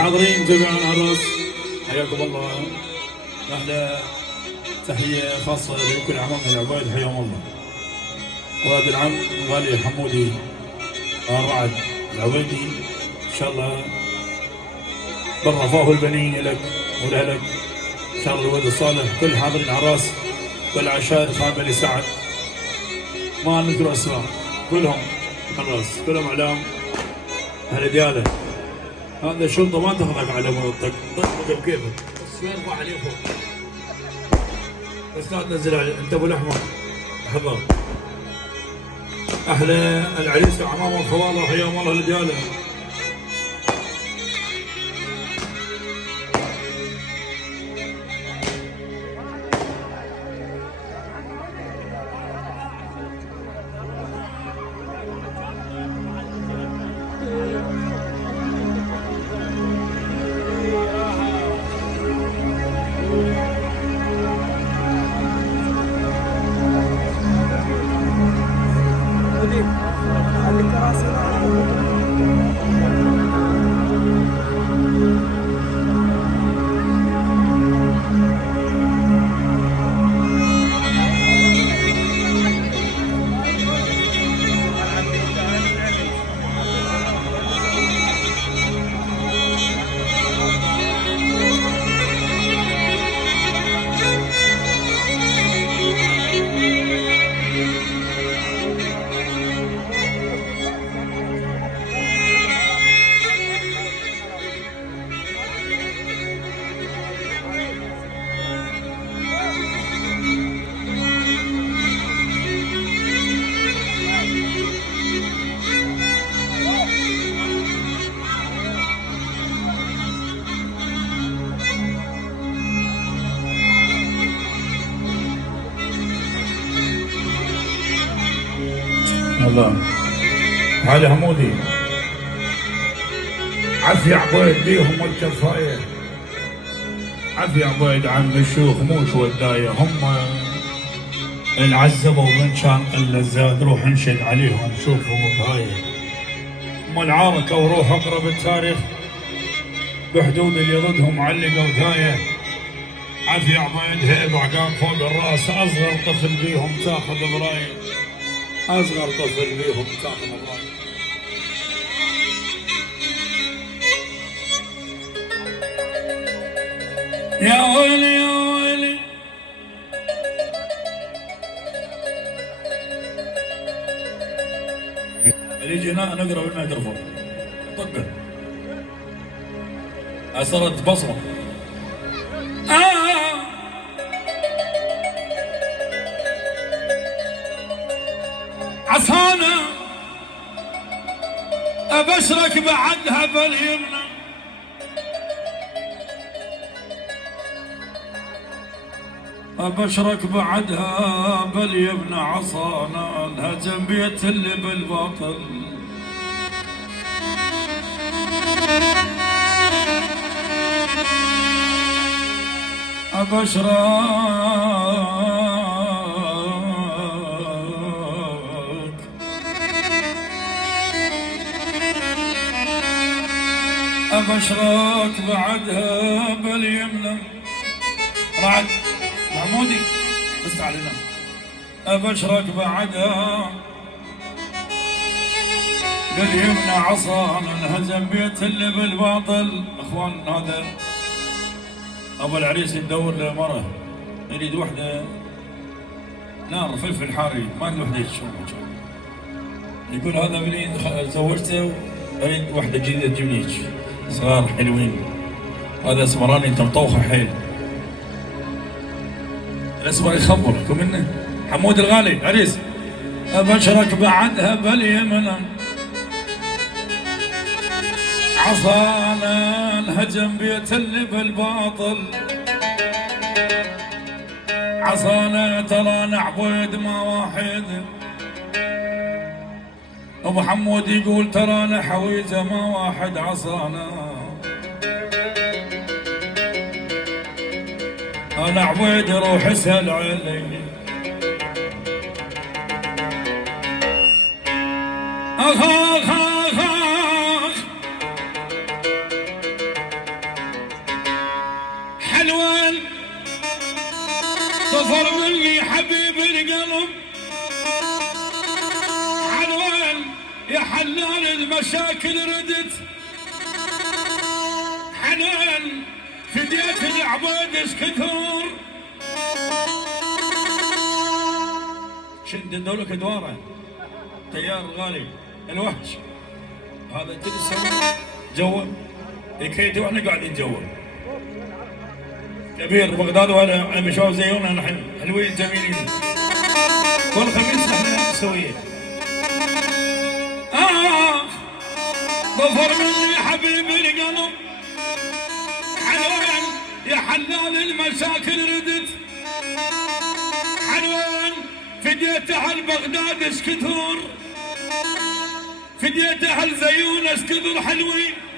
الحاضرين جميعا العراس حياكم الله. احلى تحيه خاصه لكل عمامنا العبايد حياهم الله. وهذا العم غالي حمودي الرعد العبيدي ان شاء الله بالرفاه البنين لك ولهلك ان شاء الله الولد الصالح. كل حاضرين العراس كل عشائر فاميلي سعد ما نذكر اسماء كلهم خلاص كلهم اعلام اهل دياله. هذا الشرطه ما تاخذك على منطق طقطق بكيفك بس يرفع عليه فوق بس لا تنزل عليه انت ابو الاحمر حضر. احلى العريس وعمامه وخواله حياهم الله اهل دياله. الله علي حمودي عافية عبيد بيهم والكفاية عافية عبيد عن الشيوخ مو شوداية هم العزبوا ومن كان قلة زاد روح انشد عليهم شوفهم بهاية هم العارك او روح اقرب التاريخ بحدود اللي ضدهم علقوا ثاية. عافية عبيد هيب عقام فوق الراس اصغر طفل بيهم تاخذ برايه أصغر طفل بيهم تاخذ الله. يا ويلي يا ويلي اللي جينا نقرا بالميكروفون طقه أثرت بصمة عفانة أبشرك بعدها باليمنى أبشرك بعدها باليمنى عصانا انهزم بيت اللي بالباطل أبشرك أبشرك بعدها باليمنى رعد محمودي بس علينا أبشرك بعدها باليمنى عصا انهزم بيت اللي بالباطل. اخوان هذا ابو العريس يدور لمرة يريد وحده نار فلفل حاري ما عنده وحده تشوفه يقول هذا بني زوجته اريد وحده جديده تجيب صغار حلوين. هذا اسمراني انت مطوخه حيل الاسمر يخبركم منه حمود الغالي عريس. ابشرك بعدها باليمنى عصانا انهجم بيت اللي بالباطل عصانا ترانا عبيد ما واحد. ابو حمود يقول ترانا حويجه ما واحد عصانا انا عبيد روح اسال علي اخ اخ اخ ظفر مني حبيب القلب حلوان يا حلال المشاكل ردت حنان فديت العباد ايش كثر شد دولك ادواره تيار غالي الوحش هذا تسوي جوه كيتي واحنا قاعدين جوه كبير بغداد وانا مشاو زيونا نحن حلوين جميلين كل خميس احنا نسويه ظفر مني حبيب القلب حلوان يا حلال المشاكل ردت حلوان فديت اهل بغداد ايش كثر فديت اهل زيون ايش كثر حلوين